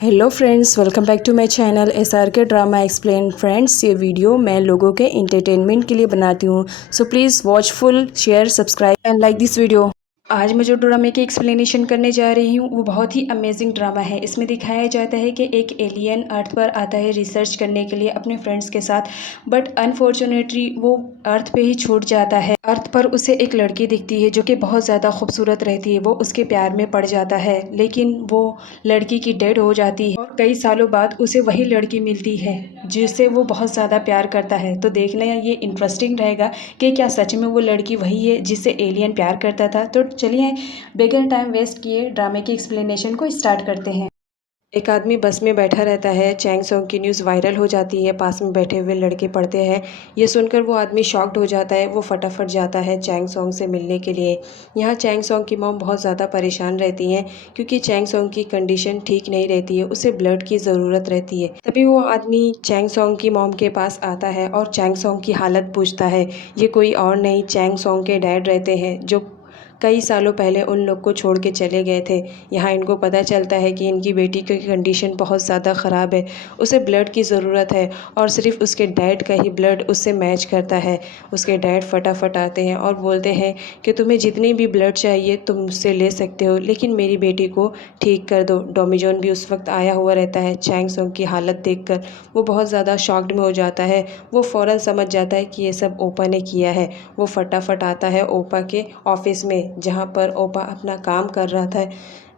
Hello friends, welcome back to my channel SRK drama explain. Friends, ये video मैं लोगों के एंटरटेनमेंट के लिए बनाती हूँ, so please watch full, share, subscribe and like this video. आज मैं जो ड्रामे की एक्सप्लेनेशन करने जा रही हूँ वो बहुत ही अमेजिंग ड्रामा है। इसमें दिखाया जाता है कि एक एलियन अर्थ पर आता है रिसर्च करने के लिए अपने फ्रेंड्स के साथ, बट अनफॉर्चुनेटली वो अर्थ पे ही छूट जाता है। अर्थ पर उसे एक लड़की दिखती है जो कि बहुत ज़्यादा खूबसूरत रहती है। वो उसके प्यार में पड़ जाता है, लेकिन वो लड़की की डेड हो जाती है और कई सालों बाद उसे वही लड़की मिलती है जिससे वो बहुत ज़्यादा प्यार करता है। तो देखना ये इंटरेस्टिंग रहेगा कि क्या सच में वो लड़की वही है जिससे एलियन प्यार करता था। तो चलिए बिगर टाइम वेस्ट किए ड्रामे की एक्सप्लेनेशन को स्टार्ट करते हैं। एक आदमी बस में बैठा रहता है। चैंग सॉन्ग की न्यूज़ वायरल हो जाती है। पास में बैठे हुए लड़के पढ़ते हैं। ये सुनकर वो आदमी शॉक्ड हो जाता है। वो फटाफट जाता है चैंग सॉन्ग से मिलने के लिए। यहाँ चैंग सॉन्ग की मॉम बहुत ज़्यादा परेशान रहती हैं क्योंकि चैंग सॉन्ग की कंडीशन ठीक नहीं रहती है, उसे ब्लड की ज़रूरत रहती है। तभी वो आदमी चैंग सॉन्ग की मॉम के पास आता है और चैंग सॉन्ग की हालत पूछता है। ये कोई और नहीं, चैंग सॉन्ग के डैड रहते हैं जो कई सालों पहले उन लोग को छोड़ के चले गए थे। यहाँ इनको पता चलता है कि इनकी बेटी की कंडीशन बहुत ज़्यादा ख़राब है, उसे ब्लड की ज़रूरत है और सिर्फ उसके डैड का ही ब्लड उससे मैच करता है। उसके डैड फटाफट आते हैं और बोलते हैं कि तुम्हें जितनी भी ब्लड चाहिए तुम मुझसे ले सकते हो, लेकिन मेरी बेटी को ठीक कर दो। डोमिजोन भी उस वक्त आया हुआ रहता है। चैंग सॉन्ग की हालत देखकर वो बहुत ज़्यादा शॉक्ड में हो जाता है। वो फ़ौरन समझ जाता है कि ये सब ओपा ने किया है। वो फटाफट आता है ओपा के ऑफिस में जहाँ पर ओपा अपना काम कर रहा था।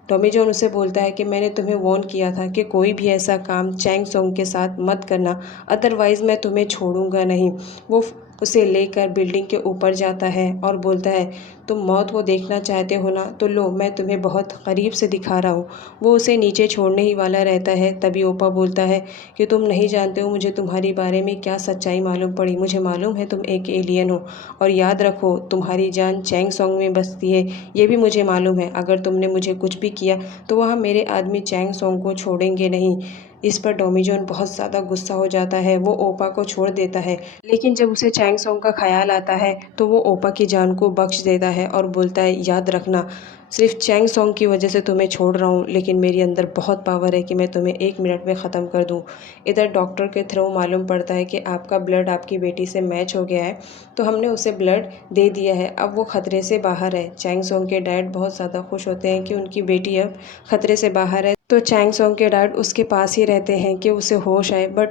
टॉमी जॉन उसे बोलता है कि मैंने तुम्हें वॉर्न किया था कि कोई भी ऐसा काम चैंग सॉन्ग के साथ मत करना, अदरवाइज़ मैं तुम्हें छोड़ूंगा नहीं। वो उसे लेकर बिल्डिंग के ऊपर जाता है और बोलता है तुम मौत को देखना चाहते हो ना, तो लो मैं तुम्हें बहुत करीब से दिखा रहा हूँ। वो उसे नीचे छोड़ने ही वाला रहता है। तभी ओपा बोलता है कि तुम नहीं जानते हो मुझे तुम्हारे बारे में क्या सच्चाई मालूम पड़ी। मुझे मालूम है तुम एक एलियन हो और याद रखो तुम्हारी जान चैंग सॉन्ग में बसती है, ये भी मुझे मालूम है। अगर तुमने मुझे कुछ भी किया तो वहाँ मेरे आदमी चैंग सॉन्ग को छोड़ेंगे नहीं। इस पर डोमिजोन बहुत ज़्यादा गुस्सा हो जाता है। वो ओपा को छोड़ देता है, लेकिन जब उसे चैंग सॉन्ग का ख्याल आता है तो वो ओपा की जान को बख्श देता है और बोलता है याद रखना, सिर्फ चैंग सॉन्ग की वजह से तुम्हें छोड़ रहा हूँ, लेकिन मेरे अंदर बहुत पावर है कि मैं तुम्हें 1 मिनट में ख़त्म कर दूँ। इधर डॉक्टर के थ्रू मालूम पड़ता है कि आपका ब्लड आपकी बेटी से मैच हो गया है, तो हमने उसे ब्लड दे दिया है। अब वो ख़तरे से बाहर है। चैंग सॉन्ग के डैड बहुत ज़्यादा खुश होते हैं कि उनकी बेटी अब ख़तरे से बाहर है। तो चैंग सॉन्ग के डैड उसके पास ही रहते हैं कि उसे होश आए, बट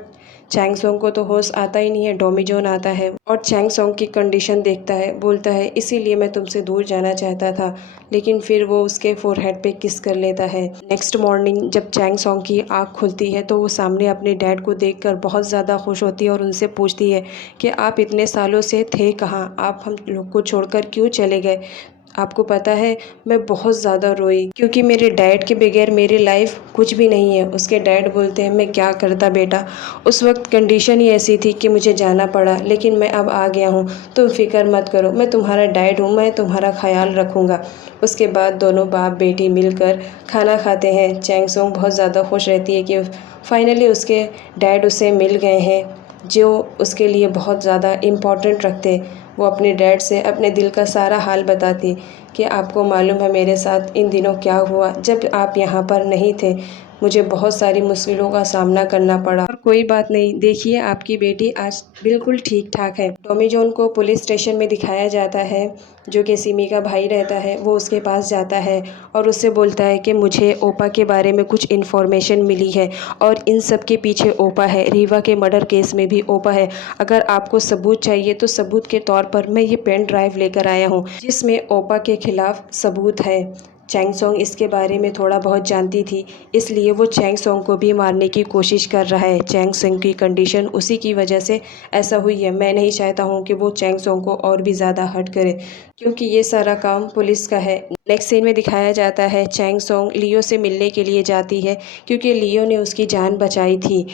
चैंग सॉन्ग को तो होश आता ही नहीं है। डोमिजोन आता है और चैंग सॉन्ग की कंडीशन देखता है, बोलता है इसीलिए मैं तुमसे दूर जाना चाहता था, लेकिन फिर वो उसके फोरहेड पे किस कर लेता है। नेक्स्ट मॉर्निंग जब चैंग सॉन्ग की आँख खुलती है तो वो सामने अपने डैड को देखकर बहुत ज़्यादा खुश होती है और उनसे पूछती है कि आप इतने सालों से थे कहाँ, आप हम लोग को छोड़कर क्यों चले गए। आपको पता है मैं बहुत ज़्यादा रोई क्योंकि मेरे डैड के बगैर मेरी लाइफ कुछ भी नहीं है। उसके डैड बोलते हैं मैं क्या करता बेटा, उस वक्त कंडीशन ही ऐसी थी कि मुझे जाना पड़ा, लेकिन मैं अब आ गया हूँ, तुम फिक्र मत करो, मैं तुम्हारा डैड हूँ, मैं तुम्हारा ख्याल रखूँगा। उसके बाद दोनों बाप बेटी मिलकर खाना खाते हैं। चैंग सॉन्ग बहुत ज़्यादा खुश रहती है कि फाइनली उसके डैड उसे मिल गए हैं जो उसके लिए बहुत ज़्यादा इम्पोर्टेंट रखते। वो अपने डैड से अपने दिल का सारा हाल बताती कि आपको मालूम है मेरे साथ इन दिनों क्या हुआ, जब आप यहाँ पर नहीं थे मुझे बहुत सारी मुश्किलों का सामना करना पड़ा, और कोई बात नहीं, देखिए आपकी बेटी आज बिल्कुल ठीक ठाक है। टॉमी जॉन को पुलिस स्टेशन में दिखाया जाता है, जो कि सिमी का भाई रहता है। वो उसके पास जाता है और उससे बोलता है कि मुझे ओपा के बारे में कुछ इन्फॉर्मेशन मिली है और इन सब के पीछे ओपा है। रीवा के मर्डर केस में भी ओपा है। अगर आपको सबूत चाहिए तो सबूत के तौर पर मैं ये पेन ड्राइव लेकर आया हूँ जिसमें ओपा के खिलाफ सबूत है। चैंग सॉन्ग इसके बारे में थोड़ा बहुत जानती थी, इसलिए वो चैंग सॉन्ग को भी मारने की कोशिश कर रहा है। चैंग सॉन्ग की कंडीशन उसी की वजह से ऐसा हुई है। मैं नहीं चाहता हूँ कि वो चैंग सॉन्ग को और भी ज़्यादा हर्ट करे, क्योंकि ये सारा काम पुलिस का है। नेक्स्ट सीन में दिखाया जाता है चैंग सॉन्ग लियो से मिलने के लिए जाती है क्योंकि लियो ने उसकी जान बचाई थी।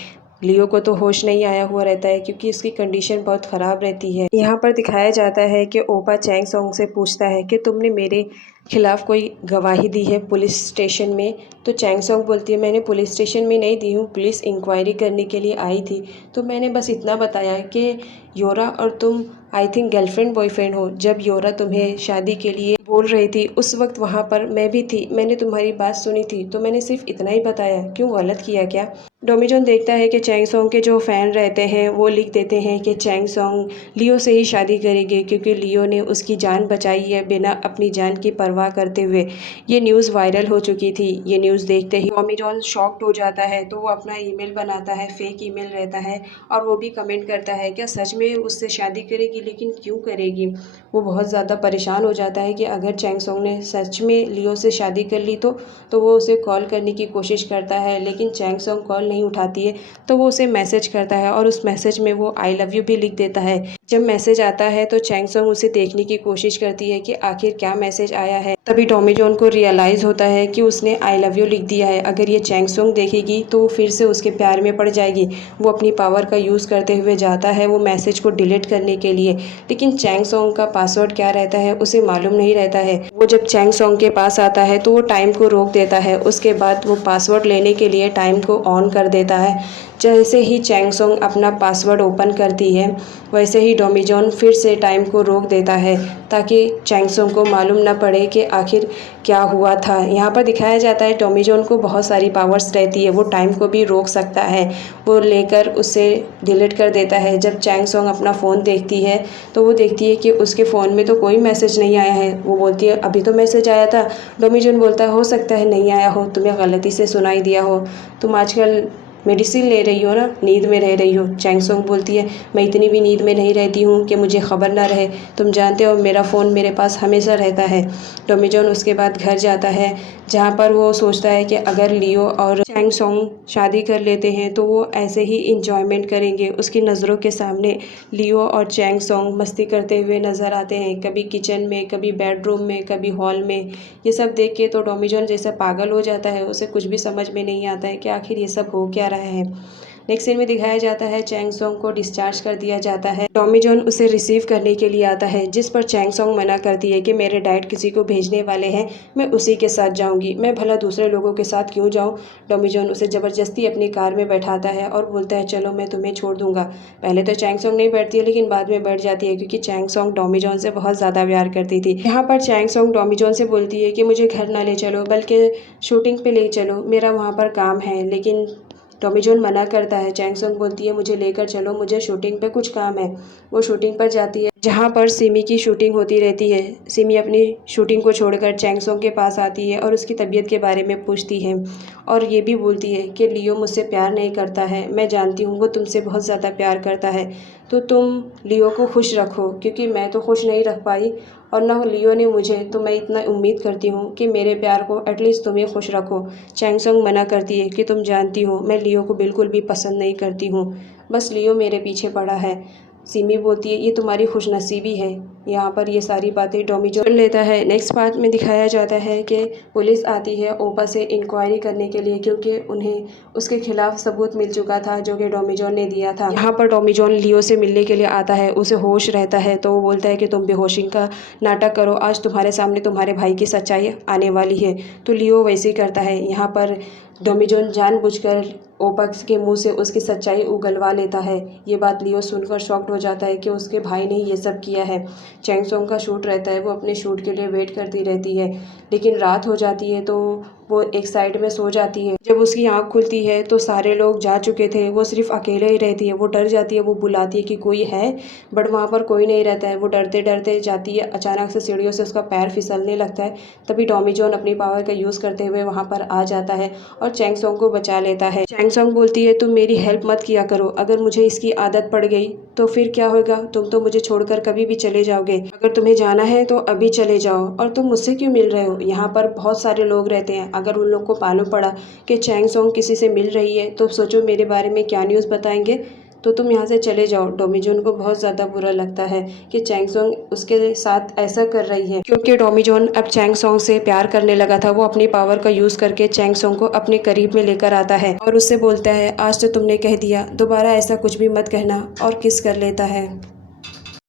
लियो को तो होश नहीं आया हुआ रहता है क्योंकि उसकी कंडीशन बहुत ख़राब रहती है। यहाँ पर दिखाया जाता है कि ओपा चैंग सॉन्ग से पूछता है कि तुमने मेरे खिलाफ़ कोई गवाही दी है पुलिस स्टेशन में। तो चैंग सॉन्ग बोलती है मैंने पुलिस स्टेशन में नहीं दी हूँ, पुलिस इंक्वायरी करने के लिए आई थी, तो मैंने बस इतना बताया कि योरा और तुम आई थिंक गर्लफ्रेंड बॉयफ्रेंड हो। जब योरा तुम्हें शादी के लिए बोल रही थी उस वक्त वहाँ पर मैं भी थी, मैंने तुम्हारी बात सुनी थी, तो मैंने सिर्फ इतना ही बताया, क्यों गलत किया क्या? डोमीजोन देखता है कि चैंग सॉन्ग के जो फ़ैन रहते हैं वो लिख देते हैं कि चैंग सॉन्ग लियो से ही शादी करेंगे क्योंकि लियो ने उसकी जान बचाई है बिना अपनी जान की परवाह करते हुए। ये न्यूज़ वायरल हो चुकी थी। ये न्यूज़ देखते ही डोमीजोन शॉक्ड हो जाता है, तो वो अपना ईमेल बनाता है, फेक ईमेल रहता है, और वो भी कमेंट करता है क्या सच में उससे शादी करेगी, लेकिन क्यों करेगी? वो बहुत ज़्यादा परेशान हो जाता है कि अगर चैंग सॉन्ग ने सच में लियो से शादी कर ली तो वो उसे कॉल करने की कोशिश करता है, लेकिन चैंग सॉन्ग कॉल नहीं उठाती है। तो वो उसे मैसेज करता है और उस मैसेज में वो आई लव यू भी लिख देता है। जब मैसेज आता है तो चैंग सॉन्ग उसे देखने की कोशिश करती है कि आखिर क्या मैसेज आया है। तभी डोमीजोन को रियलाइज़ होता है कि उसने आई लव यू लिख दिया है। अगर ये चैंग सॉन्ग देखेगी तो वो फिर से उसके प्यार में पड़ जाएगी। वो अपनी पावर का यूज़ करते हुए जाता है वो मैसेज को डिलीट करने के लिए, लेकिन चैंग सॉन्ग का पासवर्ड क्या रहता है उसे मालूम नहीं रहता है। वो जब चैंग सॉन्ग के पास आता है तो वो टाइम को रोक देता है। उसके बाद वो पासवर्ड लेने के लिए टाइम को ऑन कर देता है। जैसे ही चैंग सॉन्ग अपना पासवर्ड ओपन करती है वैसे ही डोमीजोन फिर से टाइम को रोक देता है ताकि चैंग सॉन्ग को मालूम ना पड़े कि आखिर क्या हुआ था। यहाँ पर दिखाया जाता है डोमीजोन को बहुत सारी पावर्स रहती है, वो टाइम को भी रोक सकता है। वो लेकर उसे डिलीट कर देता है। जब चैंग सॉन्ग अपना फ़ोन देखती है तो वो देखती है कि उसके फ़ोन में तो कोई मैसेज नहीं आया है। वो बोलती है अभी तो मैसेज आया था। डोमीजोन बोलता है हो सकता है नहीं आया हो, तुम्हें गलती से सुनाई दिया हो, तुम आजकल मेडिसिन ले रही हो ना, नींद में रह रही हो। चैंग सॉन्ग बोलती है मैं इतनी भी नींद में नहीं रहती हूँ कि मुझे ख़बर ना रहे, तुम जानते हो मेरा फ़ोन मेरे पास हमेशा रहता है। डोमीजोन उसके बाद घर जाता है जहाँ पर वो सोचता है कि अगर लियो और चैंग सॉन्ग शादी कर लेते हैं तो वो ऐसे ही इंजॉयमेंट करेंगे। उसकी नज़रों के सामने लियो और चैंग सॉन्ग मस्ती करते हुए नज़र आते हैं, कभी किचन में, कभी बेडरूम में, कभी हॉल में। ये सब देख के तो डोमीजोन जैसा पागल हो जाता है, उसे कुछ भी समझ में नहीं आता है कि आखिर ये सब हो क्या रहा है। नेक्स्ट सीन में दिखाया जाता है चैंग सॉन्ग को डिस्चार्ज कर दिया जाता है। डोमीजोन उसे रिसीव करने के लिए आता है, जिस पर चैंग सॉन्ग मना करती है कि मेरे डैड किसी को भेजने वाले हैं, मैं उसी के साथ जाऊंगी, मैं भला दूसरे लोगों के साथ क्यों जाऊं। डोमीजोन उसे ज़बरदस्ती अपनी कार में बैठाता है और बोलता है चलो मैं तुम्हें छोड़ दूंगा। पहले तो चैंग सॉन्ग नहीं बैठती है लेकिन बाद में बैठ जाती है क्योंकि चैंग सॉन्ग डोमीजोन से बहुत ज़्यादा प्यार करती थी। यहाँ पर चैंग सॉन्ग डोमीजोन से बोलती है कि मुझे घर ना ले चलो बल्कि शूटिंग पे ले चलो, मेरा वहाँ पर काम है। लेकिन डोमीजोन मना करता है। चैंग सॉन्ग बोलती है मुझे लेकर चलो, मुझे शूटिंग पे कुछ काम है। वो शूटिंग पर जाती है जहाँ पर सिमी की शूटिंग होती रहती है। सिमी अपनी शूटिंग को छोड़कर चैंग सॉन्ग के पास आती है और उसकी तबीयत के बारे में पूछती है और ये भी बोलती है कि लियो मुझसे प्यार नहीं करता है, मैं जानती हूँ वो तुमसे बहुत ज़्यादा प्यार करता है, तो तुम लियो को खुश रखो क्योंकि मैं तो खुश नहीं रख पाई और ना लियो ने मुझे, तो मैं इतना उम्मीद करती हूँ कि मेरे प्यार को एटलीस्ट तुम्हें खुश रखो। चैंग सॉन्ग मना करती है कि तुम जानती हो मैं लियो को बिल्कुल भी पसंद नहीं करती हूँ, बस लियो मेरे पीछे पड़ा है। सिमी बोलती है ये तुम्हारी खुशनसीबी है। यहाँ पर ये सारी बातें डोमीजोन सुन लेता है। नेक्स्ट पार्ट में दिखाया जाता है कि पुलिस आती है ओपा से इंक्वायरी करने के लिए क्योंकि उन्हें उसके खिलाफ सबूत मिल चुका था जो कि डोमीजोन ने दिया था। यहाँ पर डोमीजोन लियो से मिलने के लिए आता है, उसे होश रहता है तो वो बोलता है कि तुम बेहोशी का नाटक करो, आज तुम्हारे सामने तुम्हारे भाई की सच्चाई आने वाली है। तो लियो वैसे ही करता है। यहाँ पर डोमीजोन जानबूझकर ओपा के मुंह से उसकी सच्चाई उगलवा लेता है। ये बात लियो सुनकर शॉक्ड हो जाता है कि उसके भाई ने ये सब किया है। चैंग सॉन्ग का शूट रहता है, वो अपने शूट के लिए वेट करती रहती है, लेकिन रात हो जाती है तो वो एक साइड में सो जाती है। जब उसकी आँख खुलती है तो सारे लोग जा चुके थे, वो सिर्फ अकेले ही रहती है। वो डर जाती है, वो बुलाती है कि कोई है, बट वहाँ पर कोई नहीं रहता है। वो डरते डरते जाती है, अचानक से सीढ़ियों से उसका पैर फिसलने लगता है। तभी डोमीजोन अपनी पावर का यूज़ करते हुए वहाँ पर आ जाता है और चैंग सॉन्ग को बचा लेता है। चैंग सॉन्ग बोलती है तुम मेरी हेल्प मत किया करो, अगर मुझे इसकी आदत पड़ गई तो फिर क्या होगा, तुम तो मुझे छोड़कर कभी भी चले जाओगे। अगर तुम्हें जाना है तो अभी चले जाओ, और तुम मुझसे क्यों मिल रहे हो, यहाँ पर बहुत सारे लोग रहते हैं, अगर उन लोग को मालूम पड़ा कि चैंग सॉन्ग किसी से मिल रही है तो सोचो मेरे बारे में क्या न्यूज़ बताएंगे, तो तुम यहाँ से चले जाओ। डोमीजोन को बहुत ज़्यादा बुरा लगता है कि चैंग सॉन्ग उसके साथ ऐसा कर रही है, क्योंकि डोमीजोन अब चैंग सॉन्ग से प्यार करने लगा था। वो अपनी पावर का यूज़ करके चैंग सॉन्ग को अपने करीब में लेकर आता है और उससे बोलता है आज तो तुमने कह दिया, दोबारा ऐसा कुछ भी मत कहना, और किस कर लेता है।